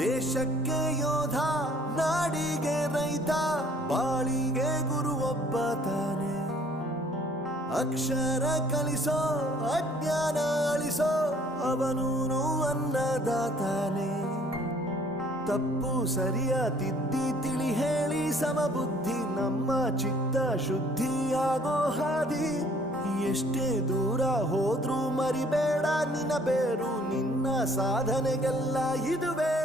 ದೇಶಕ್ಕೆ ಯೋಧ, ನಾಡಿಗೆ ರೈತ, ಬಾಳಿಗೆ ಗುರು ಒಬ್ಬ ತಾನೆ. ಅಕ್ಷರ ಕಲಿಸೋ, ಅಜ್ಞಾನ ಅಳಿಸೋ, ಅವನೂನು ಅನ್ನದಾತಾನೆ. ತಪ್ಪು ಸರಿಯ ತಿದ್ದಿ ತಿಳಿ ಹೇಳಿ ಸಮಬುದ್ಧಿ, ನಮ್ಮ ಚಿತ್ತ ಶುದ್ಧಿಯಾಗೋ ಹಾದಿ. ಎಷ್ಟೇ ದೂರ ಹೋದ್ರೂ ಮರಿಬೇಡ ನಿನ್ನ ಬೇರು, ನಿನ್ನ ಸಾಧನೆಗೆಲ್ಲ ಇದುವೇ